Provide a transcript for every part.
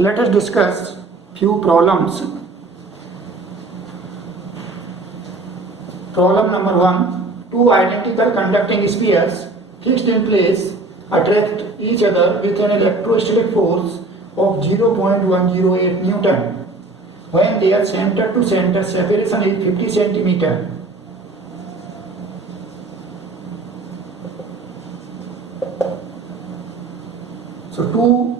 let us discuss few problems. Problem number 1. Two identical conducting spheres fixed in place attract each other with an electrostatic force of 0.108 Newton when their center to center separation is 50 centimeter. So two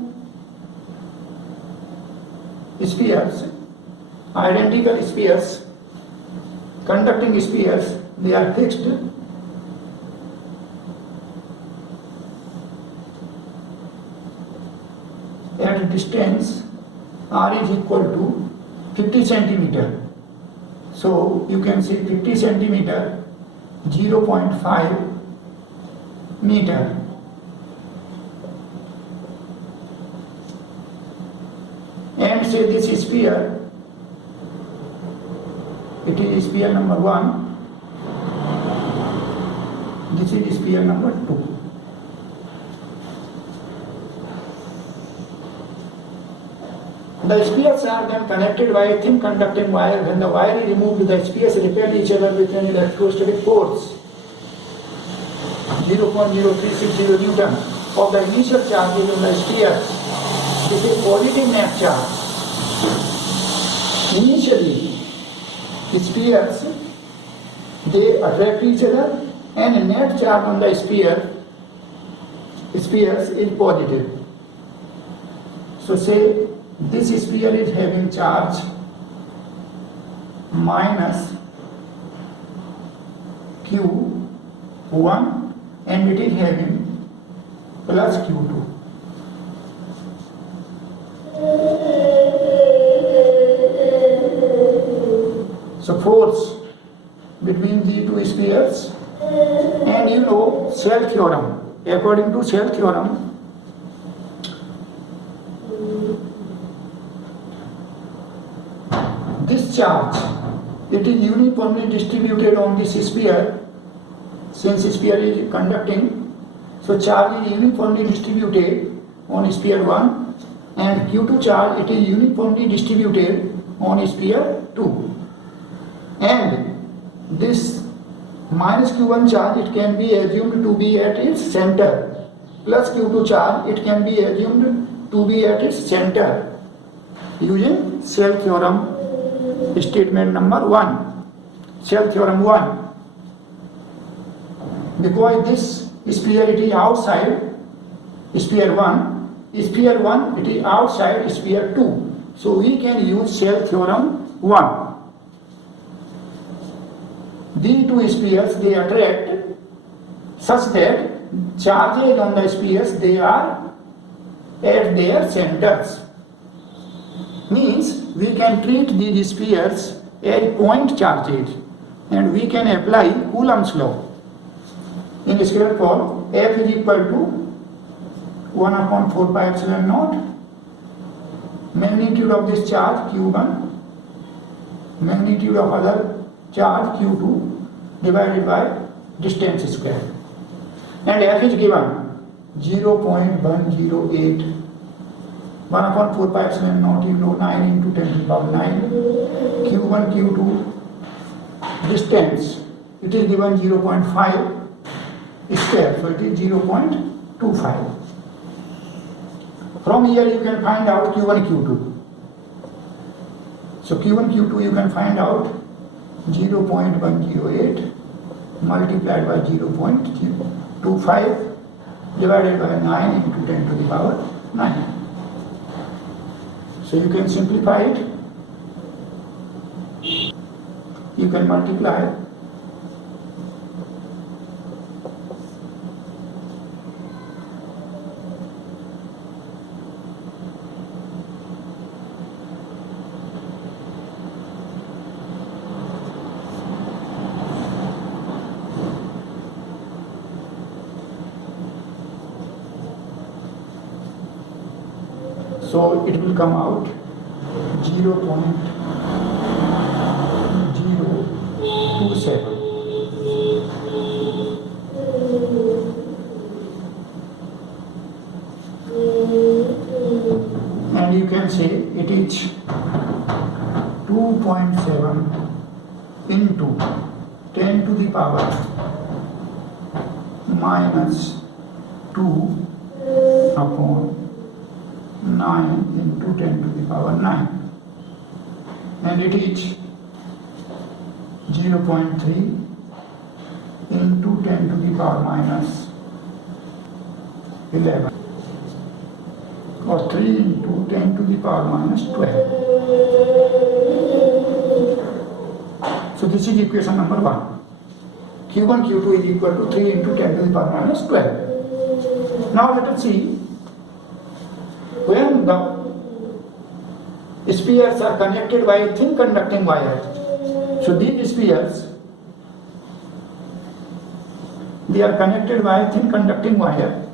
spheres, identical spheres, conducting spheres, they are fixed at a distance r is equal to 50 centimeter. So you can see 50 centimeter, 0.5 meter. And say this sphere, it is sphere number 1, this is sphere number 2. The spheres are then connected by a thin conducting wire. When the wire is removed, the spheres repel each other with an electrostatic force 0.0360 Newton of the initial charges on the spheres. This is positive net charge. Initially, spheres, they attract each other and net charge on the spheres is positive. So say this sphere is having charge minus Q1 and it is having plus Q2. So force between the two spheres, and you know Snell theorem. According to Snell theorem, this charge, it is uniformly distributed on this sphere. Since sphere is conducting, so charge is uniformly distributed on sphere 1, and Q2 charge, it is uniformly distributed on sphere 2. And this minus Q1 charge, it can be assumed to be at its center, plus Q2 charge, it can be assumed to be at its center using Snell theorem statement number 1, Snell theorem 1. Because this sphere, it is outside sphere 1, sphere 1, it is outside sphere 2. So we can use Snell theorem 1. These two spheres, they attract such that charges on the spheres, they are at their centers. Means we can treat these spheres as point charges and we can apply Coulomb's law. In scalar form, F is equal to 1 upon 4 pi epsilon naught, magnitude of this charge Q1, magnitude of other charge Q2 divided by distance square. And F is given 0.108, 1 upon 4 pi epsilon naught, you know, 9 into 10 to the power 9. Q1, Q2 distance, it is given 0.5 square, so it is 0.25. From here you can find out Q1, Q2. So Q1, Q2 you can find out 0.108 multiplied by 0.25 divided by 9 into 10 to the power 9. So you can simplify it. You can multiply. So it will come out 0.027. And and you can say it is 2.7 into 10 to the power minus 2 upon 9 into 10 to the power 9, and it is 0.3 into 10 to the power minus 11, or 3 into 10 to the power minus 12. So this is equation number 1. Q1, Q2 is equal to 3 into 10 to the power minus 12. Now let us see, when the spheres are connected by a thin conducting wire, so these spheres, they are connected by a thin conducting wire.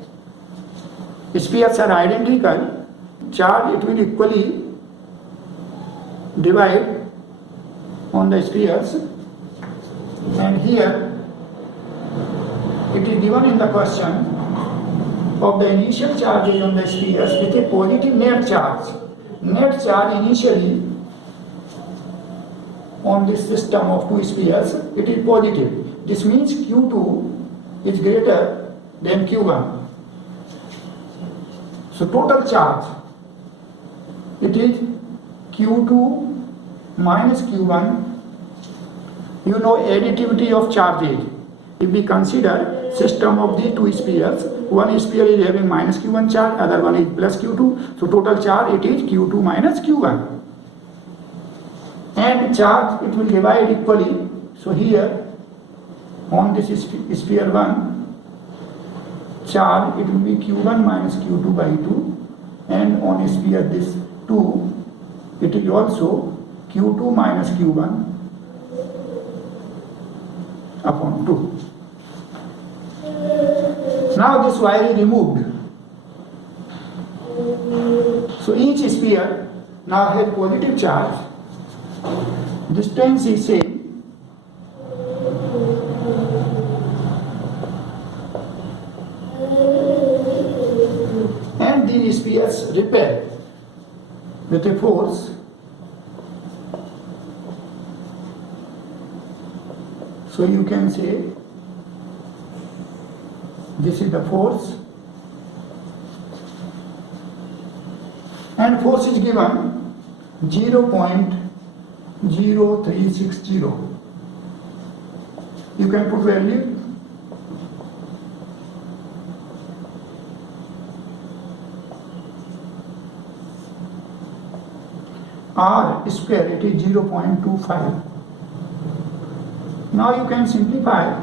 Spheres are identical, charge it will equally divide on the spheres, and here it is given in the question of the initial charges on the spheres with a positive net charge. Net charge initially on this system of two spheres, it is positive. This means Q2 is greater than Q1. So total charge, it is Q2 minus Q1. You know additivity of charges. If we consider system of the two spheres, one sphere is having minus Q1 charge, other one is plus Q2. So total charge, it is Q2 minus Q1. And charge, it will divide equally. So here on this sphere 1, charge, it will be Q1 minus Q2 by 2, and on sphere this 2, it is also Q2 minus Q1 upon 2. Now this wire is removed. So each sphere now has positive charge. Distance is same. And these spheres repel with a force. So you can say this is the force, and force is given 0.0360. You can put value. R square, it is 0.25. Now you can simplify,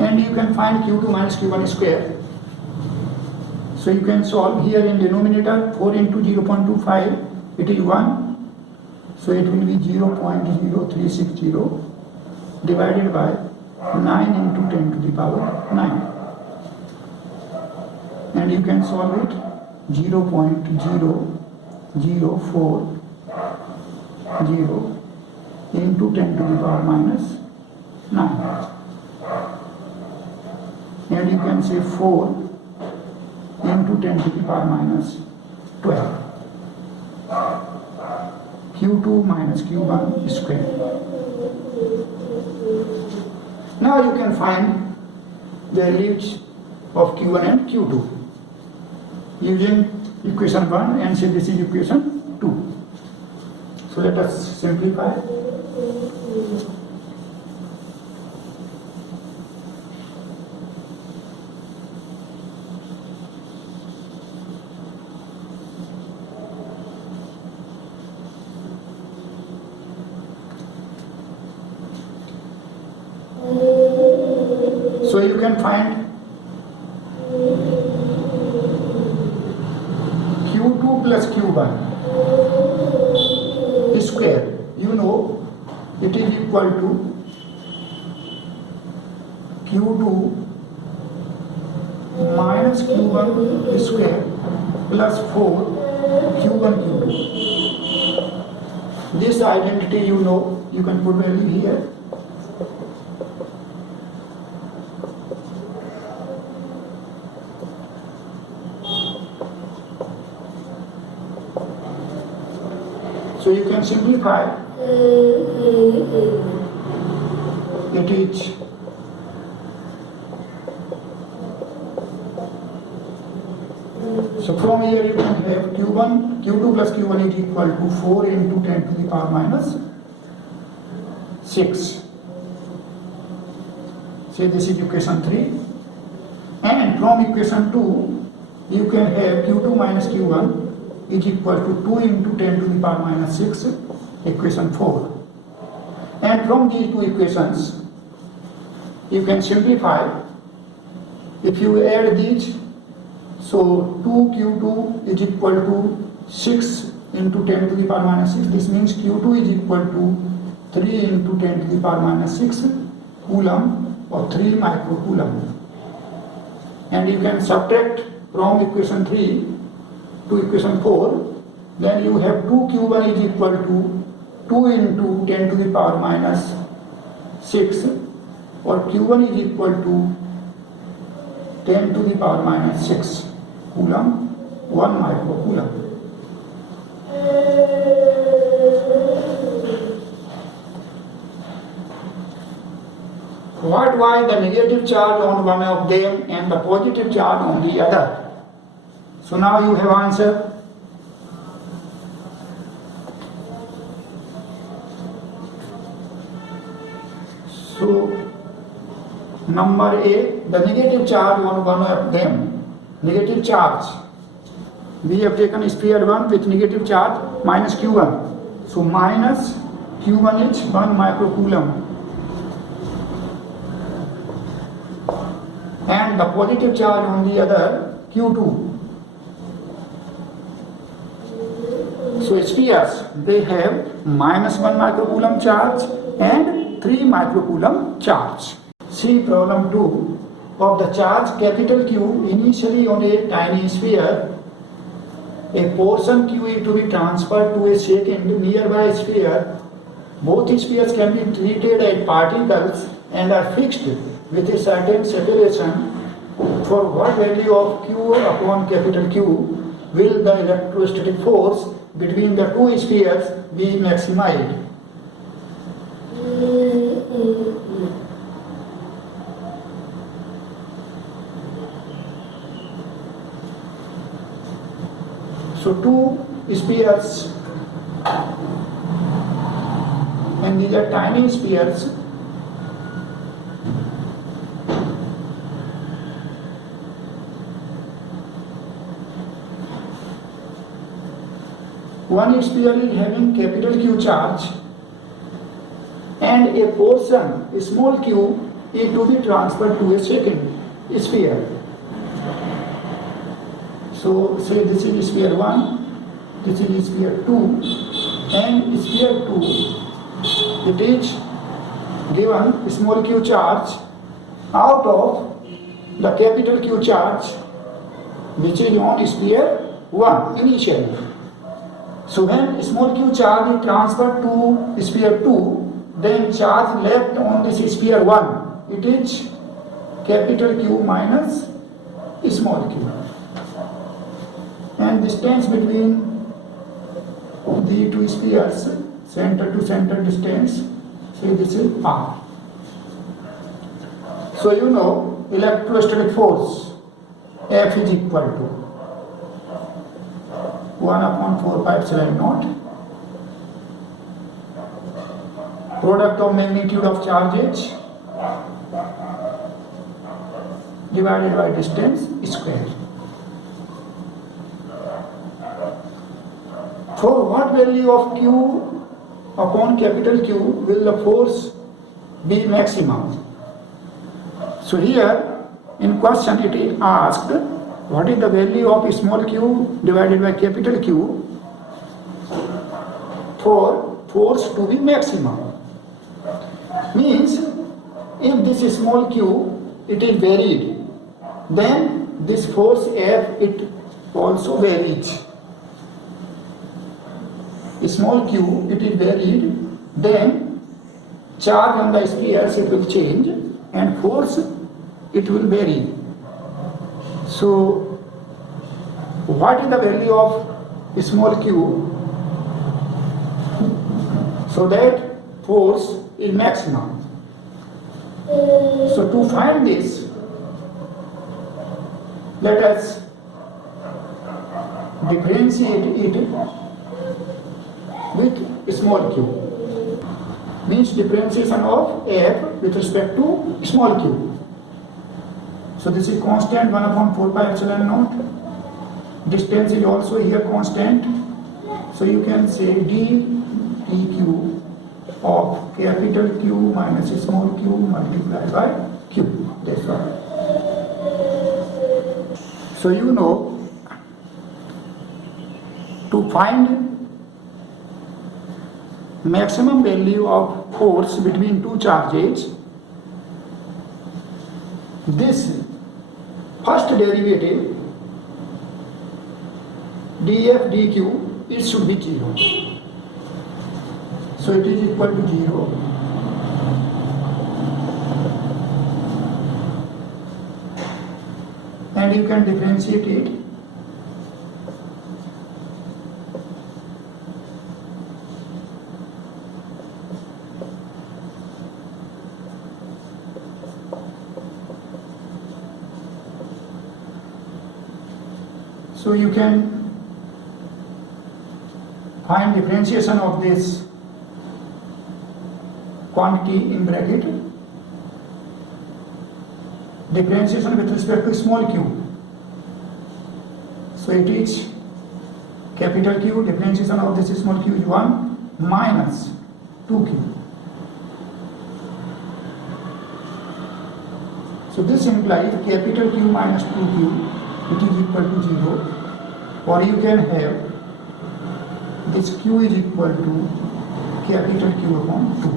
and you can find Q2 minus Q1 square. So you can solve here in denominator 4 into 0.25, it is 1. So it will be 0.0360 divided by 9 into 10 to the power 9. And you can solve it 0.0040 into 10 to the power minus 9. And you can say 4 into 10 to the power minus 12. Q2 minus Q1 square. Now you can find the values of Q1 and Q2 using equation 1, and say this is equation 2. So let us simplify. So you can find Q2 plus Q1 square. You know it is equal to Q2 minus Q1 square plus 4 Q1 Q2. This identity you know, you can put value here. So you can simplify. It is so from here you can have Q2 plus Q1 is equal to 4 into 10 to the power minus 6. Say this is equation 3. And from equation 2, you can have Q2 minus Q1 is equal to 2 into 10 to the power minus 6, equation 4. And from these two equations, you can simplify. If you add these, so 2Q2 is equal to 6 into 10 to the power minus 6. This means Q2 is equal to 3 into 10 to the power minus 6 coulomb or 3 microcoulomb. And you can subtract from equation 3 to equation 4. Then you have 2Q1 is equal to 2 into 10 to the power minus 6, or Q1 is equal to 10 to the power minus 6 coulomb, 1 microcoulomb. What was the negative charge on one of them and the positive charge on the other? So now you have answer. So number A, the negative charge on one of them, negative charge. We have taken sphere 1 with negative charge minus Q1. So minus Q1 is 1 microcoulomb. And the positive charge on the other, Q2. So spheres, they have minus 1 microcoulomb charge and 3 microcoulomb charge. See problem 2. Of the charge capital Q initially on a tiny sphere, a portion Q is to be transferred to a second nearby sphere. Both spheres can be treated as particles and are fixed with a certain separation. For what value of Q upon capital Q will the electrostatic force between the two spheres be maximized? So two spheres, and these are tiny spheres. One sphere is having capital Q charge and a portion, a small q, is to be transferred to a second sphere. So say this is sphere 1, this is sphere 2, and sphere 2, it is given small q charge out of the capital Q charge which is on sphere 1 initially. So when small q charge is transferred to sphere 2, then charge left on this sphere 1, it is capital Q minus small q. And distance between the two spheres, center to center distance, say this is r. So you know electrostatic force F is equal to 1 upon 4 pi epsilon naught, product of magnitude of charges divided by distance square. For what value of Q upon capital Q will the force be maximum? So here in question it is asked, what is the value of small q divided by capital Q for force to be maximum? Means if this small q it is varied, then this force F it also varies. Small q it is varied, then charge on the spheres it will change and force it will vary. So what is the value of small q so that force is maximum. So to find this, let us differentiate it with small q. Means differentiation of F with respect to small q. So this is constant 1 upon 4 pi epsilon naught. Distance is also here constant. So you can say dq of capital Q minus small q multiplied by q. That's right. So you know, to find maximum value of force between two charges, this first derivative df dq, it should be 0. So it is equal to 0. And you can differentiate it. So you can find differentiation of this quantity in bracket, differentiation with respect to small q. So it is capital Q, differentiation of this small q is 1 minus 2q. So this implies capital Q minus 2q, it is equal to 0, or you can have this q is equal to capital Q upon 2,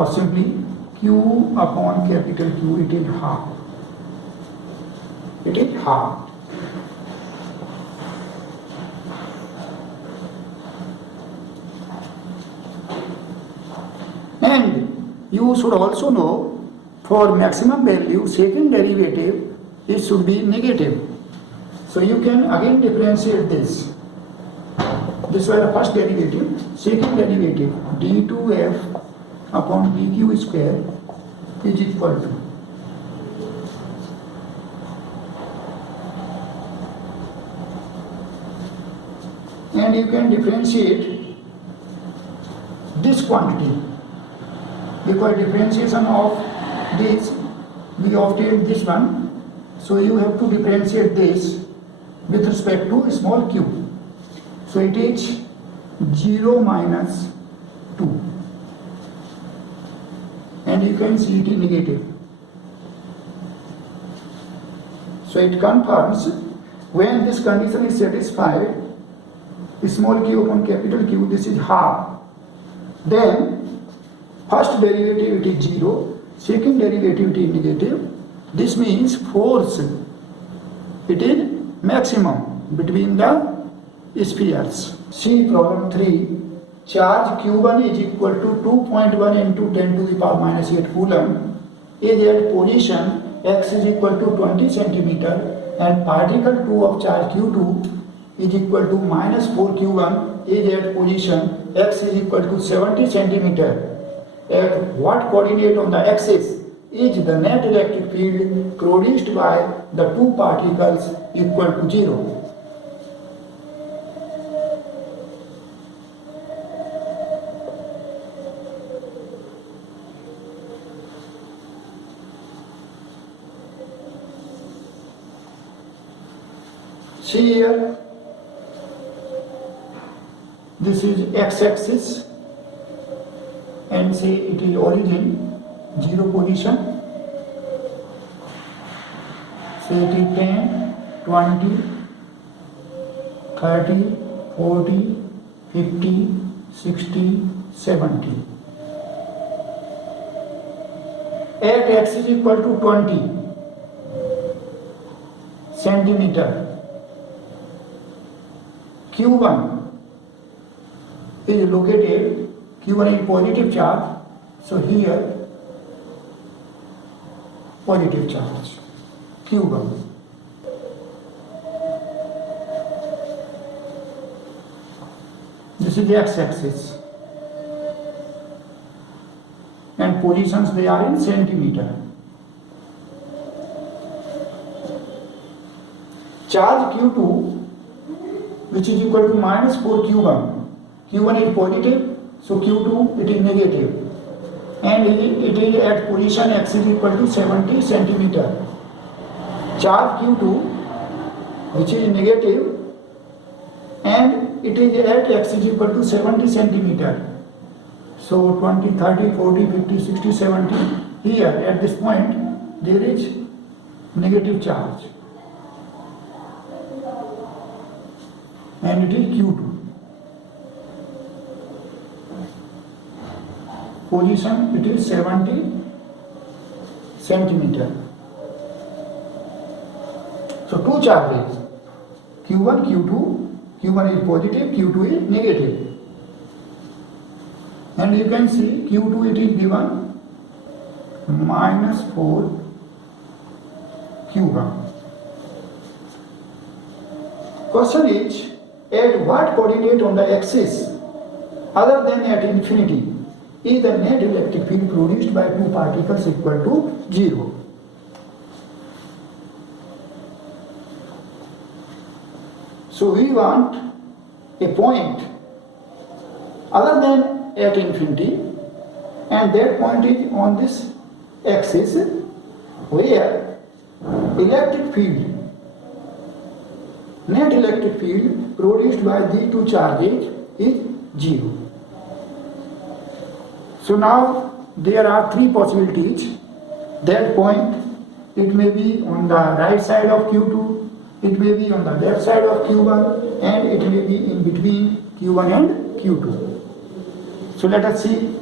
or simply q upon capital Q, it is half. It is half. And you should also know, for maximum value, second derivative, it should be negative. So you can again differentiate this. This was the first derivative. Second derivative, d2f upon dq square is equal to and you can differentiate this quantity, because differentiation of this, we obtain this one. So you have to differentiate this with respect to small q. So it is 0 minus 2. And you can see it is negative. So it confirms, when this condition is satisfied, small q upon capital Q, this is half. Then first derivative it is 0, second derivative it is negative. This means force, it is maximum between the spheres. See problem 3. Charge Q1 is equal to 2.1 into 10 to the power minus 8 coulomb is at position x is equal to 20 centimeter, and particle 2 of charge Q2 is equal to minus 4 Q1 is at position x is equal to 70 centimeter. At what coordinate on the axis is the net electric field produced by the two particles equal to 0? See here, this is x-axis, and say it is origin, 0 position. Say it is 10, 20, 30, 40, 50, 60, 70. At x is equal to 20 centimeter, Q1 is located, Q1 is positive charge, so here positive charge, Q1. This is the x-axis. and positions they are in centimeter. Charge Q2, which is equal to minus 4 Q1. Q1 is positive, so Q2 it is negative. And it is at position x is equal to 70 centimeter. Charge Q2, which is negative, and it is at x is equal to 70 centimeter. So 20, 30, 40, 50, 60, 70. Here at this point there is negative charge. And it is Q2. Position it is 70 centimeter. So two charges, Q1, Q2, Q1 is positive, Q2 is negative. And you can see Q2 it is given minus 4 Q1. Question is, at what coordinate on the axis other than at infinity is the net electric field produced by two particles equal to 0? So we want a point other than at infinity, and that point is on this axis where electric field, net electric field produced by these two charges is 0. So now there are three possibilities. That point, it may be on the right side of Q2, it may be on the left side of Q1, and it may be in between Q1 and Q2. So let us see.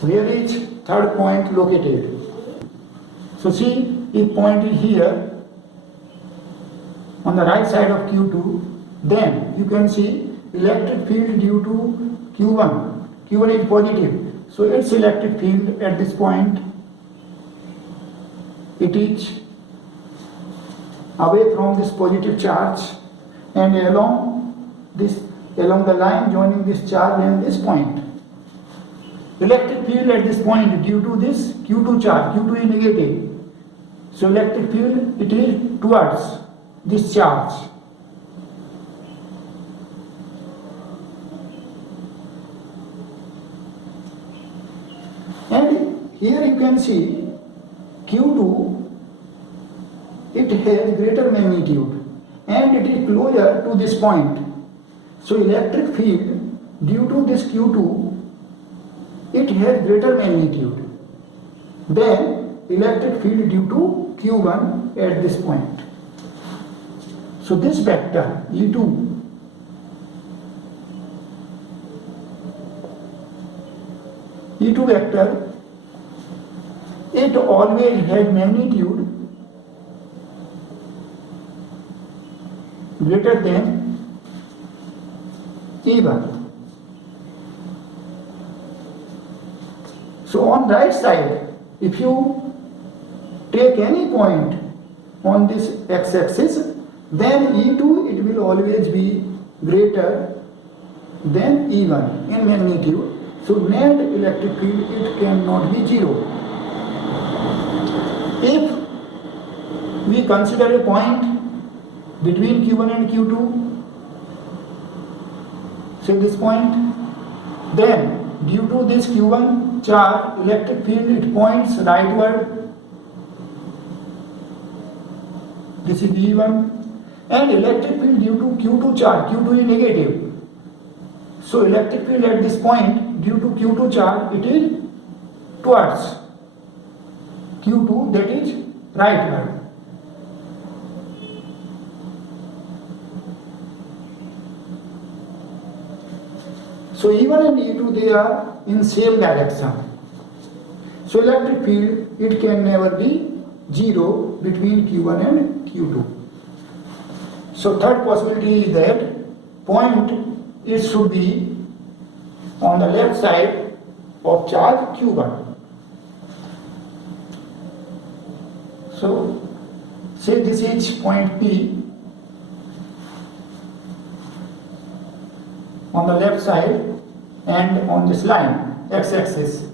Where is third point located? So see, if point is here on the right side of Q2, then you can see electric field due to Q1. Q1 is positive, so its electric field at this point, it is away from this positive charge and along the line joining this charge and this point. Electric field at this point due to this Q2 charge, Q2 is negative. So electric field it is towards this charge. And here you can see Q2, it has greater magnitude and it is closer to this point. So electric field due to this Q2, it has greater magnitude than electric field due to Q1 at this point. So this vector E2 vector, it always has magnitude greater than E1. So on right side, if you take any point on this x-axis, then E2 it will always be greater than E1 in magnitude. So net electric field it cannot be 0. If we consider a point between Q1 and Q2, say this point, then due to this Q1 charge, electric field it points rightward. This is E1, and electric field due to Q2 charge, Q2 is negative. So electric field at this point due to Q2 charge, it is towards Q2, that is rightward. So E1 and E2 they are in same direction. So electric field it can never be 0 between Q1 and Q2. So third possibility is that point it should be on the left side of charge Q1. So say this is point P on the left side, and on this line x-axis.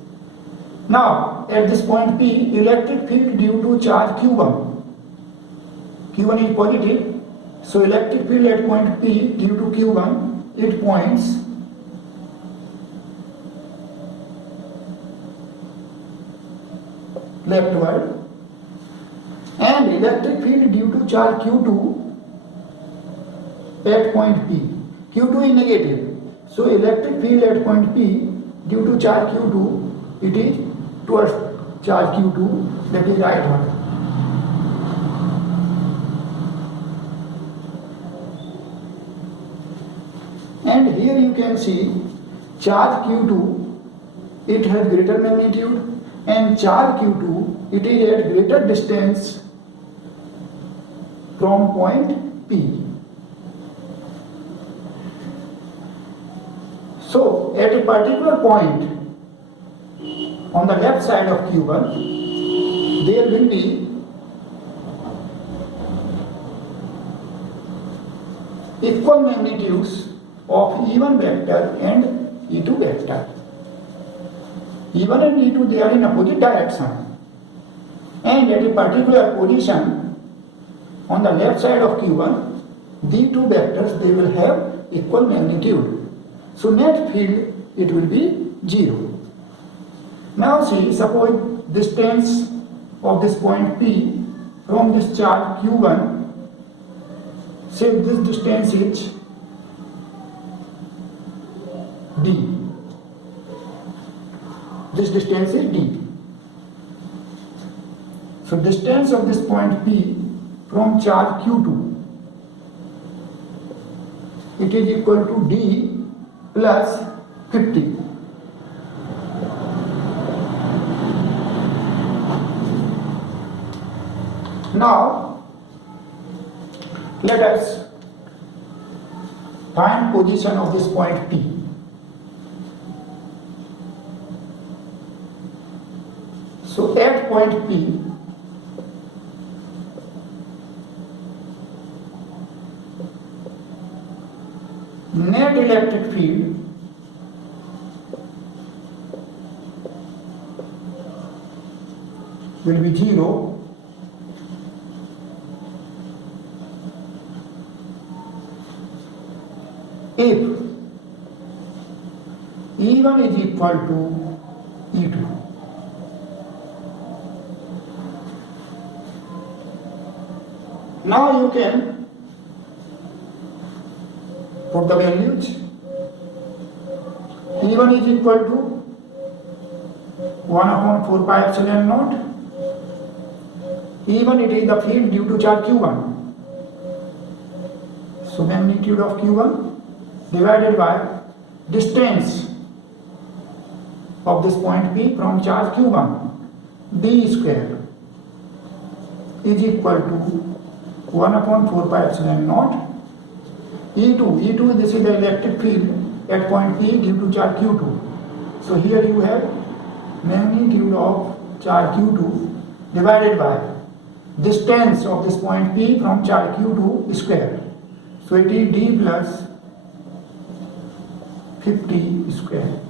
Now at this point P, electric field due to charge Q1. Q1 is positive, so electric field at point P due to Q1, it points leftward, and electric field due to charge Q2 at point P. Q2 is negative, so electric field at point P due to charge Q2, it is towards charge Q2, that is rightward. And here you can see charge Q2, it has greater magnitude, and charge Q2, it is at greater distance from point P. So at a particular point on the left side of Q1, there will be equal magnitudes of E1 vector and E2 vector. E1 and E2, they are in opposite direction, and at a particular position on the left side of Q1, these two vectors, they will have equal magnitude. So net field, it will be 0. Now see, suppose distance of this point P from this charge Q1, say this distance is D. This distance is D. So distance of this point P from charge Q2, it is equal to D plus 50. Now let us find position of this point P. So at point P, net electric field will be 0 if E1 is equal to E2. Now you can put the values. E1 is equal to 1 upon 4 pi epsilon naught. E1, it is the field due to charge Q1. So magnitude of Q1 divided by distance of this point P from charge Q1, D square, is equal to 1 upon 4 pi epsilon naught. E2, this is the electric field at point P due to charge Q2. So here you have magnitude of charge Q2 divided by distance of this point P from charge Q2 square. So it is D plus 50 square.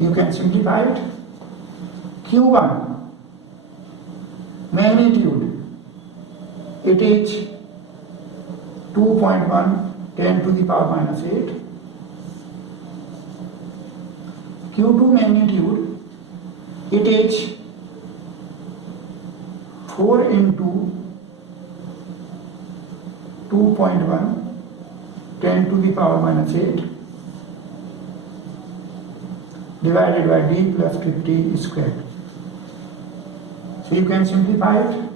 You can simplify it. Q1 magnitude, it is 2.1 10 to the power minus 8. Q2 magnitude, it is 4 into 2.1 10 to the power minus 8 divided by D plus 50 squared. So you can simplify it.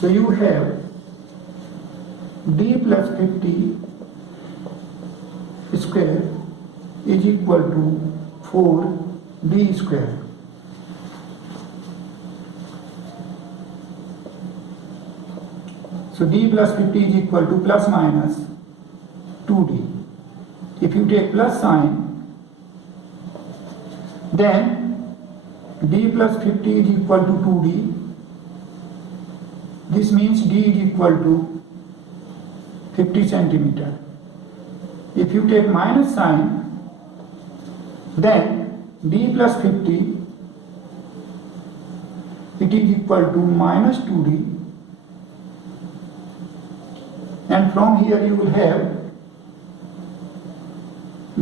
So you have D plus 50 square is equal to 4D square. So D plus 50 is equal to plus minus 2D. If you take plus sign, then D plus 50 is equal to 2D. This means D is equal to 50 centimeter. if you take minus sign, then d plus 50, it is equal to minus 2d, and from here you will have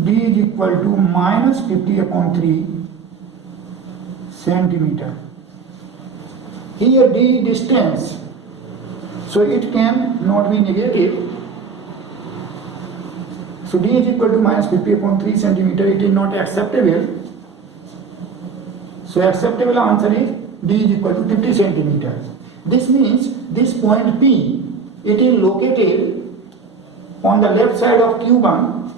d is equal to minus 50 upon 3 centimeter. Here d distance, so it can not be negative. So d is equal to minus 50 upon 3 centimeter. It is not acceptable. So acceptable answer is d is equal to 50 centimeters. This means this point P, it is located on the left side of Q1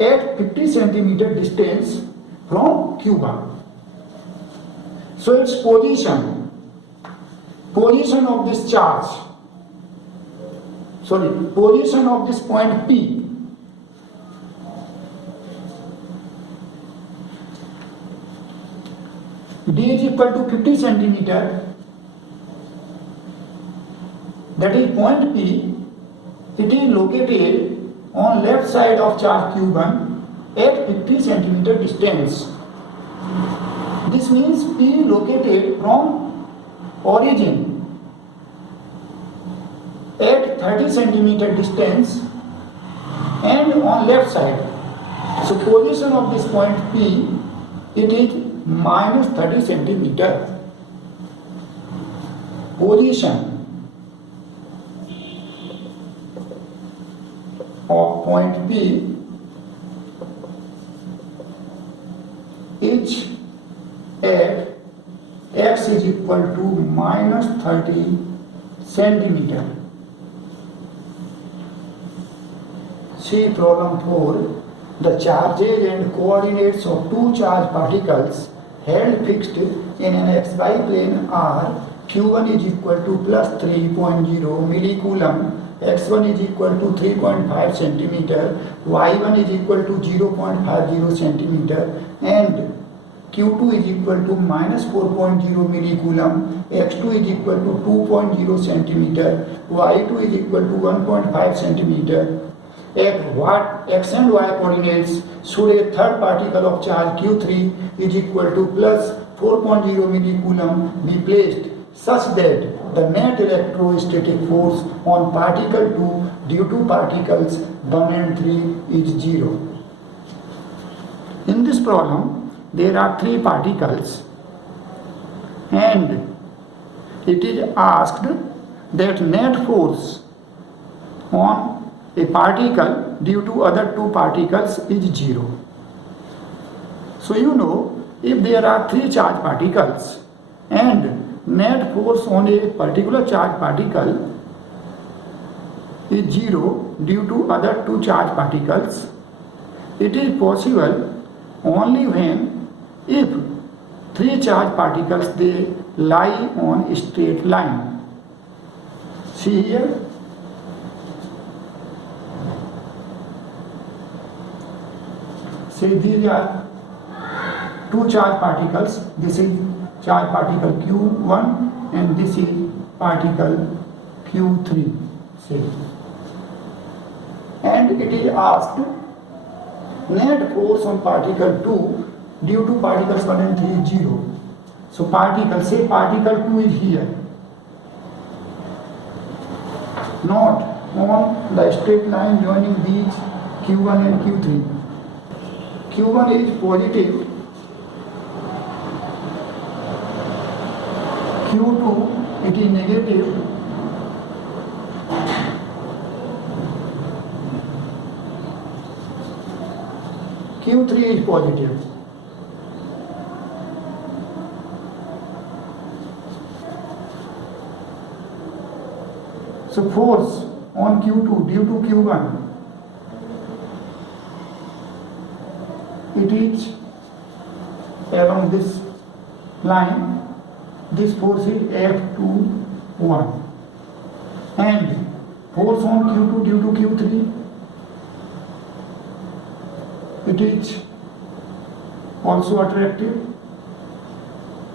at 50 centimeter distance from Q1. So its position of this charge, position of this point P, d is equal to 50 centimeter, that is point P, it is located on left side of charge Q1 at 50 centimeter distance. This means P located from origin at 30 centimeter distance and on left side. So position of this point P, it is minus 30 centimeter. Position of point P is at x is equal to minus 30 centimeter. See problem 4. The charges and coordinates of two charged particles held fixed in an xy plane are q1 is equal to plus 3.0 millicoulomb, x1 is equal to 3.5 centimeter, y1 is equal to 0.50 centimeter, and q2 is equal to minus 4.0 millicoulomb, x2 is equal to 2.0 centimeter, y2 is equal to 1.5 centimeter. At what x and y coordinates should a third particle of charge q3 is equal to plus 4.0 millicoulomb be placed such that the net electrostatic force on particle 2 due to particles 1 and 3 is 0. In this problem, there are 3 particles and it is asked that net force on a particle due to other 2 particles is 0. So you know, if there are 3 charged particles and net force on a particular charged particle is 0 due to other 2 charged particles, it is possible only when if 3 charged particles they lie on a straight line. See here, say these are 2 charged particles. This is charged particle Q1 and this is particle Q3, say. And it is asked net force on particle 2 due to particles 1 and 3 is 0. So particle, say particle 2 is here, not on the straight line joining these Q1 and Q3. Q1 is positive, Q2 it is negative, Q3 is positive. So force on Q2 due to Q1, it is along this line, this force is F21, and force on Q2 due to Q3, it is also attractive,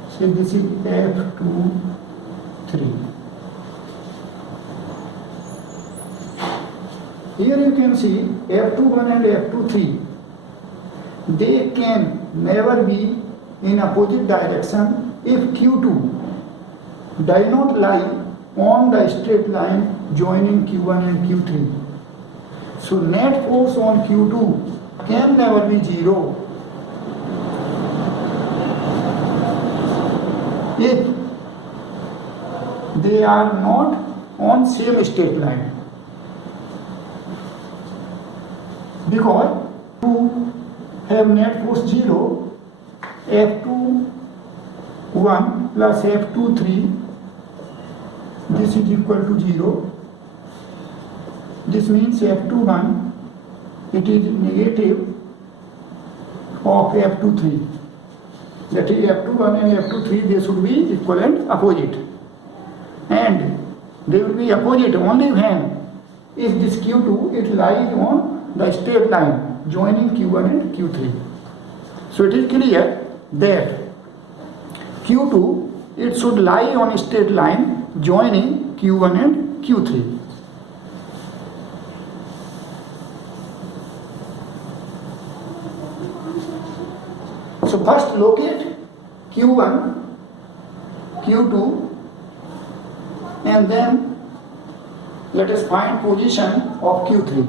so this is F23. Here you can see F21 and F23, they can never be in opposite direction if Q2 does not lie on the straight line joining Q1 and Q3. So net force on Q2 can never be zero if they are not on same straight line, because to have net force 0, F21 plus F23, this is equal to 0. This means F21, it is negative of F23. That is F21 and F23, they should be equivalent opposite. And they will be opposite only when if this Q2, it lies on the straight line joining Q1 and Q3. So it is clear that Q2, it should lie on a straight line joining Q1 and Q3. So first locate Q1, Q2, and then let us find position of Q3.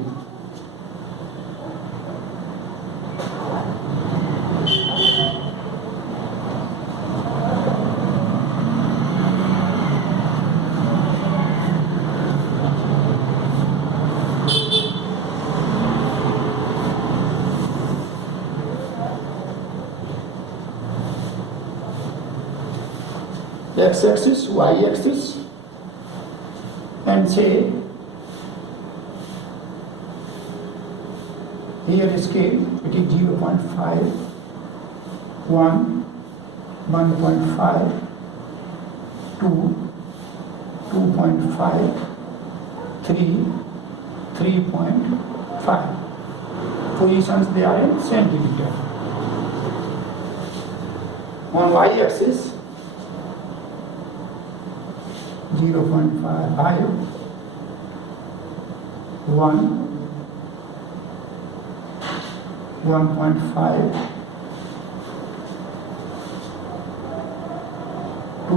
X-axis, Y-axis, and say here scale, it is 0.5, 1, 1.5, 2, 2.5, 3, 3.5. Positions they are in centimeter. On Y-axis, 0.5, 1, 1.5, 2.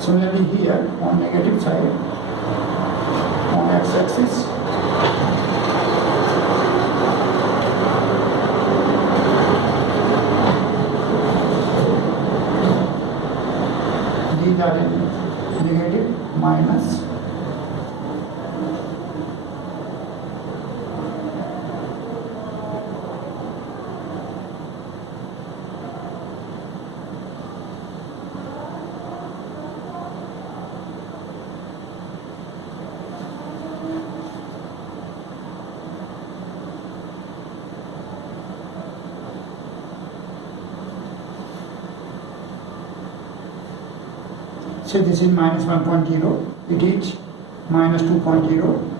Similarly here on negative side, on x-axis, these are in negative, minus, so this is minus 1.0, it is minus 2.0,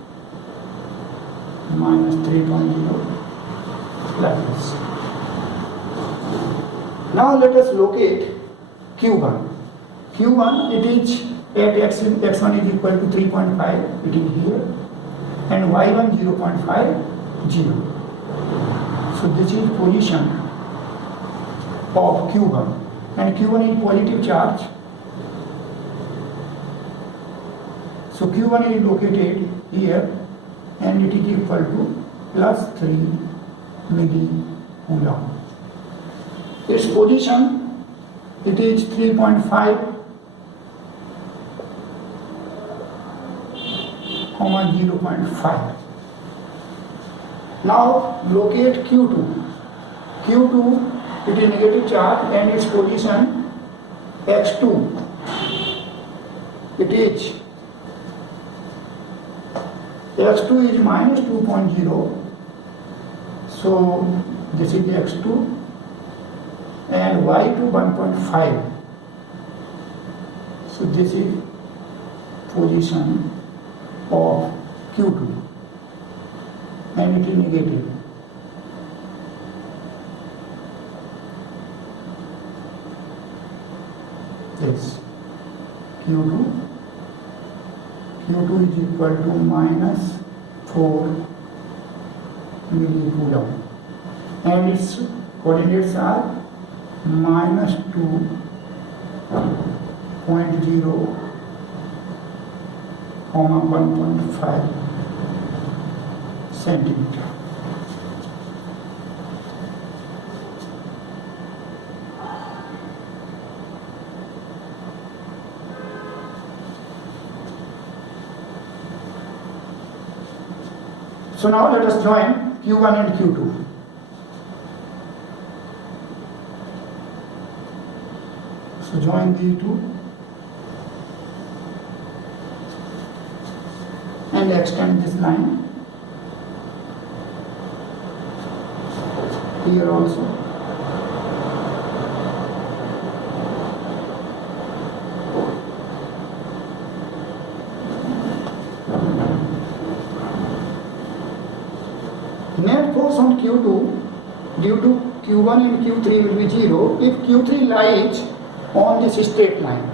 minus 3.0, like this. Now let us locate Q1. Q1, it is at x1 is equal to 3.5, it is here, and y1 0.5, 0. So this is position of Q1, and Q1 is positive charge. So Q1 is located here and it is equal to plus 3 millicoulomb. Its position, it is 3.5, 0.5. Now locate Q2. Q2, it is negative charge and its position x2, it is x2 is minus 2.0, so this is x2, and y2 1.5, so this is position of Q2 and it is negative. This Q2, Q2 is equal to minus 4 millicoulomb, and its coordinates are minus 2.0, 1.5 centimeter. So now let us join Q1 and Q2. So join these two and extend this line here also. Net force on Q2 due to Q1 and Q3 will be 0 if Q3 lies on this straight line.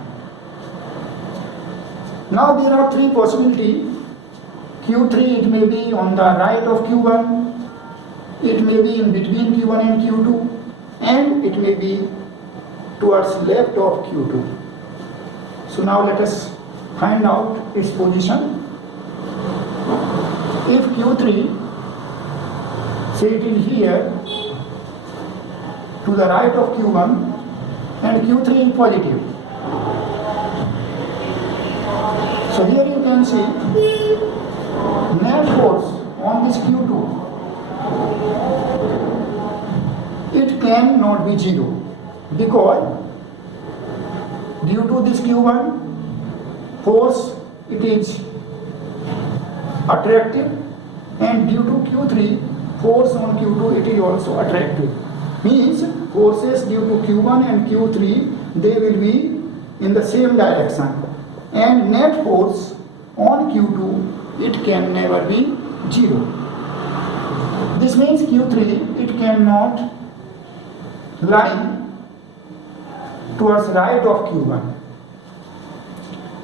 Now there are three possibilities. Q3, it may be on the right of Q1, it may be in between Q1 and Q2, and it may be towards left of Q2. So now let us find out its position. If Q3, say it is here to the right of Q1 and Q3 is positive. So here you can see net force on this Q2, it cannot be 0 because due to this Q1 force it is attractive, and due to Q3 force on Q2 it is also attractive. Means forces due to Q1 and Q3 they will be in the same direction, and net force on Q2 it can never be 0. This means Q3 it cannot lie towards right of Q1.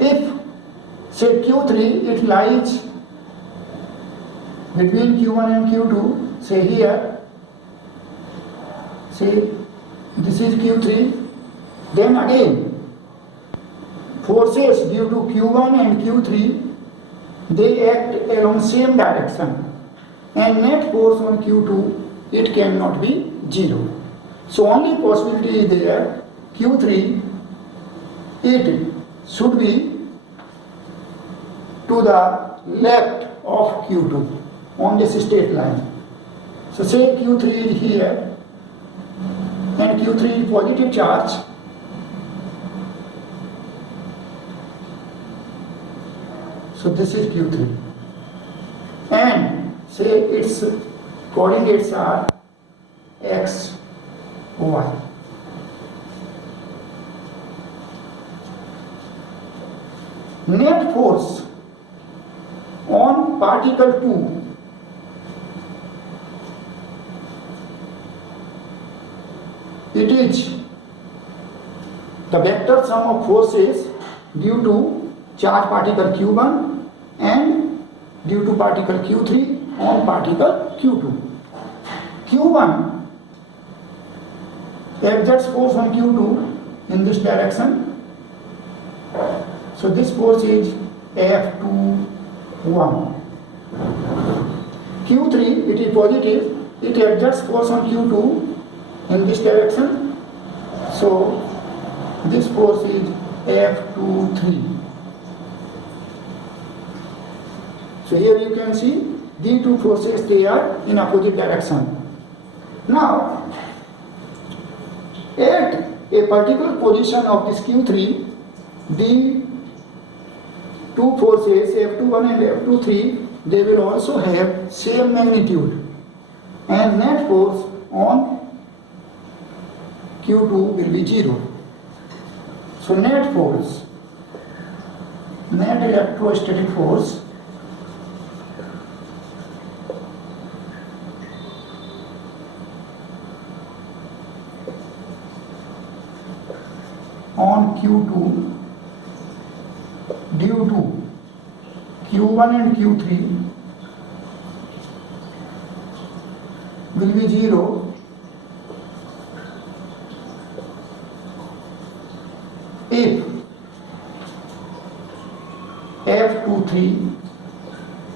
If say Q3 it lies between Q1 and Q2, say here, say this is Q3, then again forces due to Q1 and Q3 they act along same direction, and net force on Q2 it cannot be 0. So only possibility is there, Q3 it should be to the left of Q2 on this straight line. So say Q3 is here and Q3 is positive charge. So this is Q3, and say its coordinates are x, y. Net force on particle 2 it is the vector sum of forces due to charge particle Q1 and due to particle Q3 on particle Q2. Q1 exerts force on Q2 in this direction. So this force is F21. Q3 it is positive, it exerts force on Q2 in this direction. So this force is F23. So here you can see these two forces they are in opposite direction. Now at a particular position of this Q3, the two forces F21 and F23 they will also have same magnitude, and net force on Q2 will be 0. So net force, net electrostatic force on Q2 due to Q1 and Q3 will be 0 if F23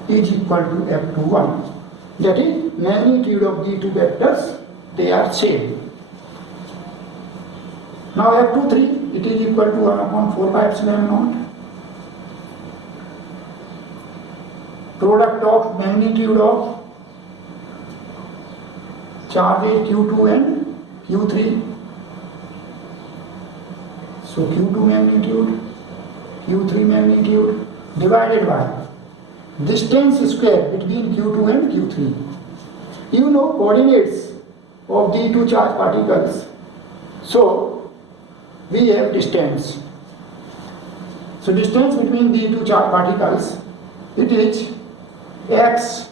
is equal to F21. That is, magnitude of the two vectors, they are same. Now F23, it is equal to 1 upon 4 pi epsilon naught. Product of magnitude of charges Q2 and Q3. So Q2 magnitude, Q3 magnitude divided by distance square between Q2 and Q3. You know coordinates of the two charged particles. So we have distance. So distance between the two charged particles, it is x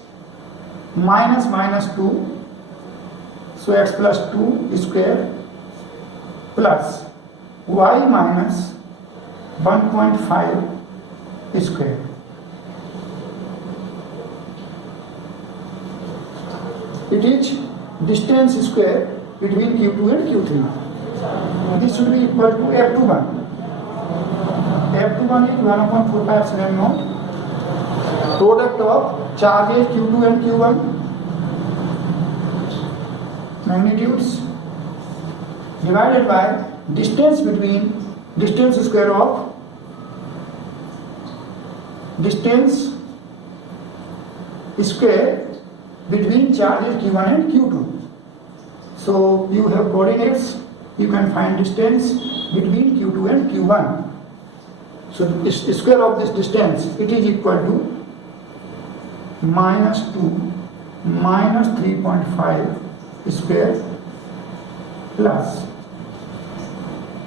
minus 2. So x plus 2 square plus y minus 1.5 square. It is distance square between Q2 and Q3. This should be equal to F21. F21 is 1 upon 4 pi epsilon naught. Product of charges Q2 and Q1, magnitudes, divided by distance square of distance square between charges Q1 and Q2. So you have coordinates, you can find distance between Q2 and Q1. So the square of this distance, it is equal to minus 2 minus 3.5 square plus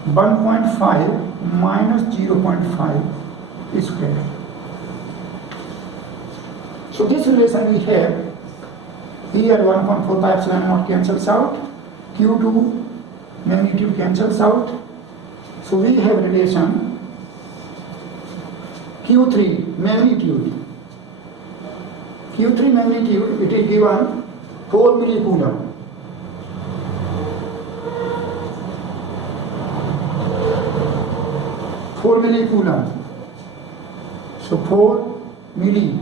1.5 minus 0.5 square. So this relation we have here, 1.4 pi epsilon naught cancels out, Q2 magnitude cancels out. So we have relation Q3 magnitude. Q3 magnitude, it is given 4 millicoulomb. So 4 milli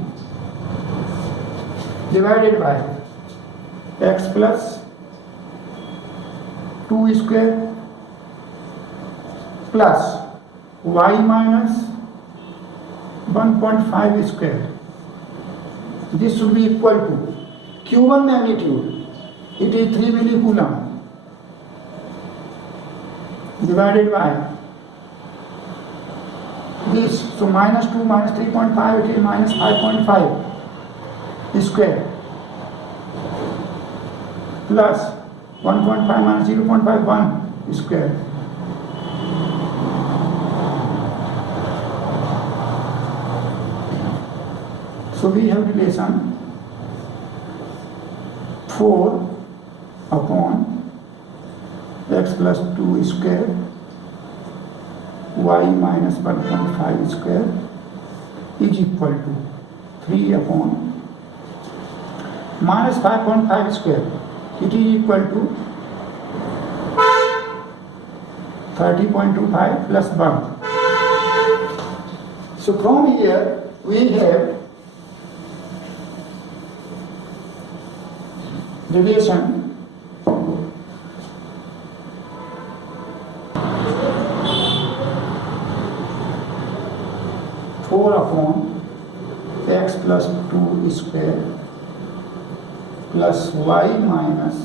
divided by x plus 2 square plus y minus 1.5 square. This should be equal to Q1 magnitude, it is 3 millicoulomb divided by this. So minus 2 minus 3.5, it is minus 5.5 square plus 1.5 minus 0.51 square. So we have relation 4 upon x plus 2 square y minus 1.5 square is equal to 3 upon minus 5.5 square. It is equal to 30.25 plus 1. So from here we have relation 4 upon x plus 2 square plus y minus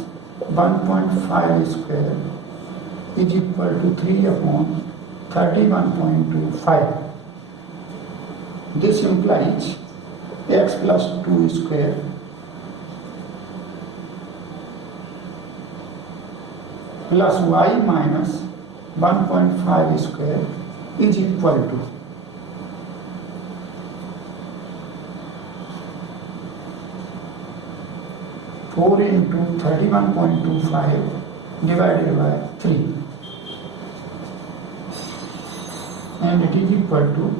1.5 square is equal to 3 upon 31.25. This implies x plus 2 square plus y minus 1.5 square is equal to 4 into 31.25 divided by 3, and it is equal to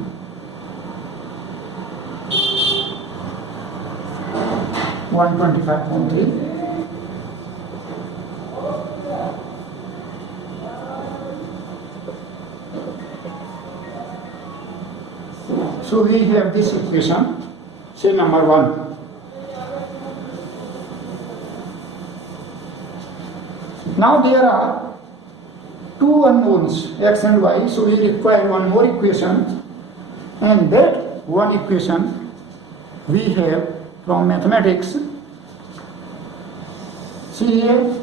125.3. So we have this equation, say number 1. Now there are two unknowns, x and y, so we require one more equation, and that one equation we have from mathematics. See here,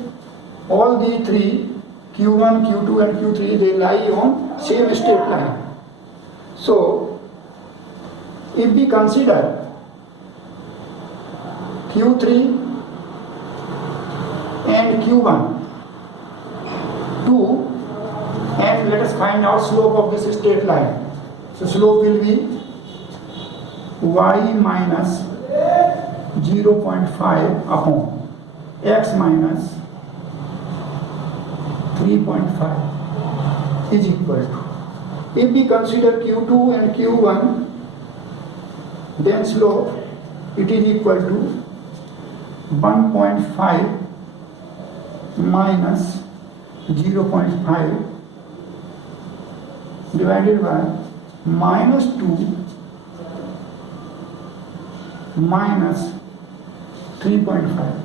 all the three, q1, q2 and q3, they lie on same straight line. So if we consider q3 and q1 2, and let us find out slope of this straight line. So slope will be y minus 0.5 upon x minus 3.5 is equal to, if we consider q2 and q1, then slope it is equal to 1.5 minus 0.5 divided by minus 2 minus 3.5.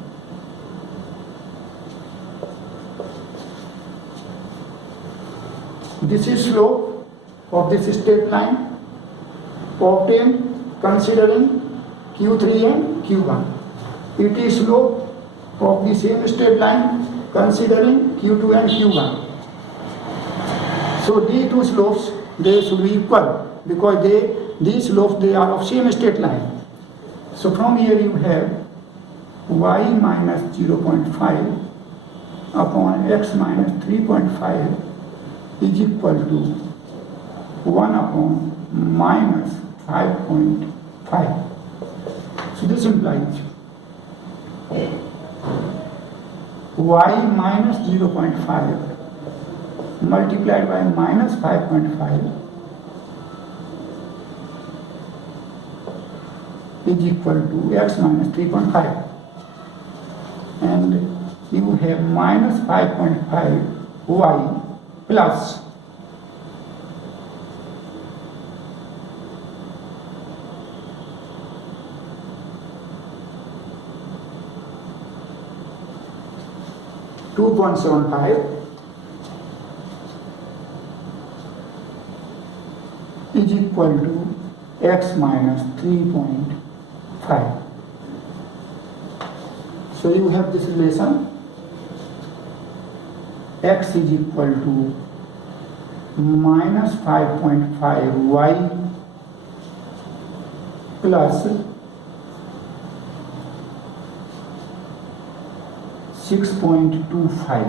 This is slope of this straight line obtained considering q3 and q1. It is slope of the same straight line considering q2 and q1. So these two slopes, they should be equal because these slopes, they are of same straight line. So from here you have y minus 0.5 upon x minus 3.5 is equal to 1 upon minus 5.5. So this implies y minus 0.5 multiplied by minus 5.5 is equal to x minus 3.5, and you have minus 5.5 y plus 2.75 is equal to x minus 3.5. So you have this relation, x is equal to minus 5.5 y plus 6.25.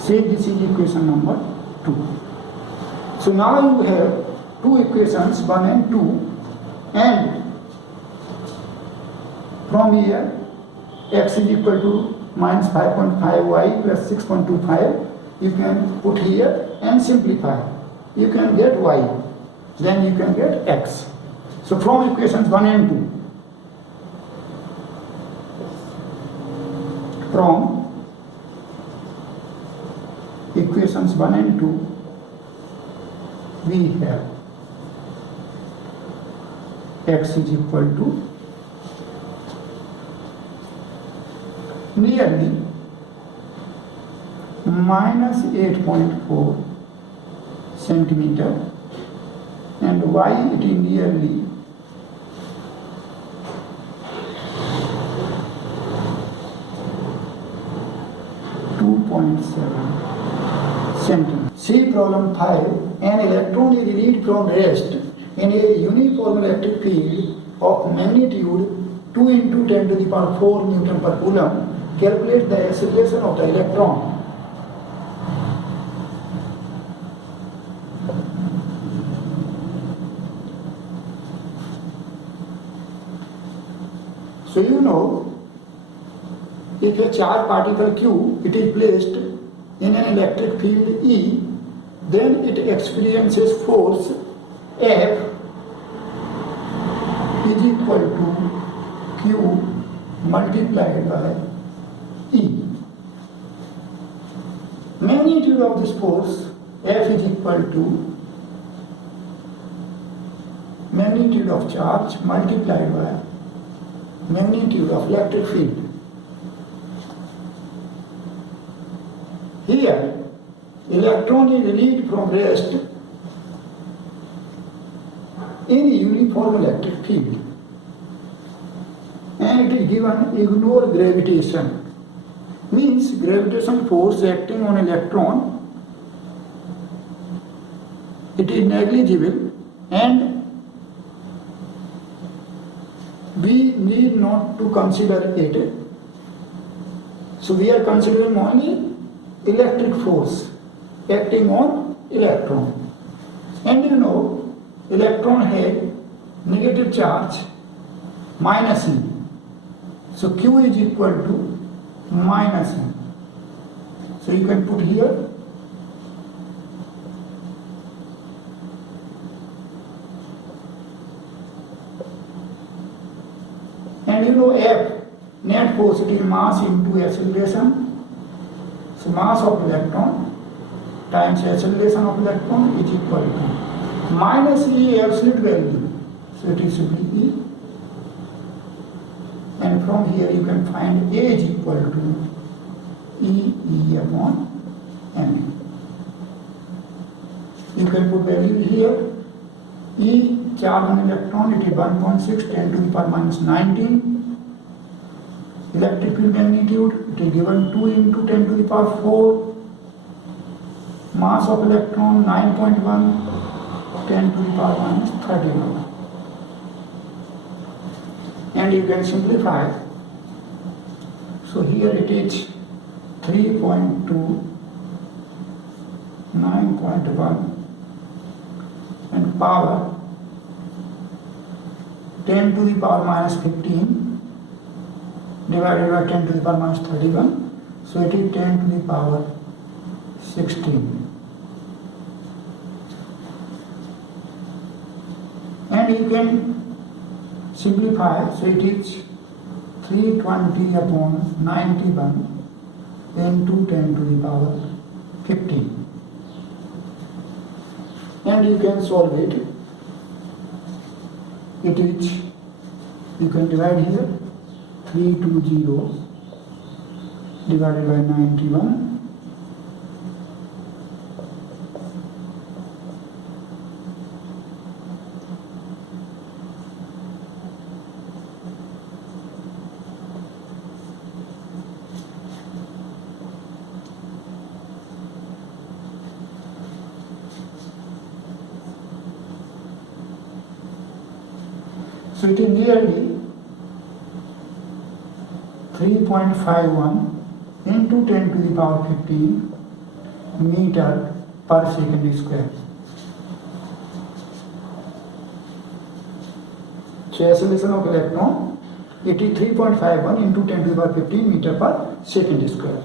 Say this is equation number 2. So now you have two equations 1 and 2, and from here x is equal to minus 5.5 y plus 6.25. You can put here and simplify. You can get y, then you can get x. So from equations 1 and 2, from equations 1 and 2, we have x is equal to nearly minus 8.4 centimeter, and y it is nearly 2.7 centimeter. See problem 5. An electron is released from rest in a uniform electric field of magnitude 2 into 10 to the power 4 Newton per coulomb. Calculate the acceleration of the electron. So you know, if a charged particle Q, it is placed in an electric field E, then it experiences force F is equal to Q multiplied by E. Magnitude of this force F is equal to magnitude of charge multiplied by magnitude of electric field. Here, electron is released from rest in a uniform electric field, and it is given ignore gravitation. Means gravitational force acting on electron, it is negligible and we need not to consider it. So we are considering only electric force acting on electron. And you know, electron has negative charge minus E. So Q is equal to minus E. So you can put here and you know F, net force, it is mass into acceleration. So mass of electron times acceleration of electron is equal to minus E absolute value. So it is simply E. And from here you can find A is equal to E upon M. You can put value here. E charge on electron, it is 1.6 10 to the power minus 19. Electric field magnitude, it is given 2 into 10 to the power 4. Mass of electron 9.1 10 to the power minus 31. And you can simplify. So here it is 3.2 9.1 and power 10 to the power minus 15 divided by 10 to the power minus 31. So it is 10 to the power 16. And you can simplify. So it is 320 upon 91 into 10 to the power 15. And you can solve it. It is, you can divide here 320 divided by 91. So it is nearly 3.51 into 10 to the power 15 meter per second square. So acceleration of electron, it is 3.51 into 10 to the power 15 meter per second square.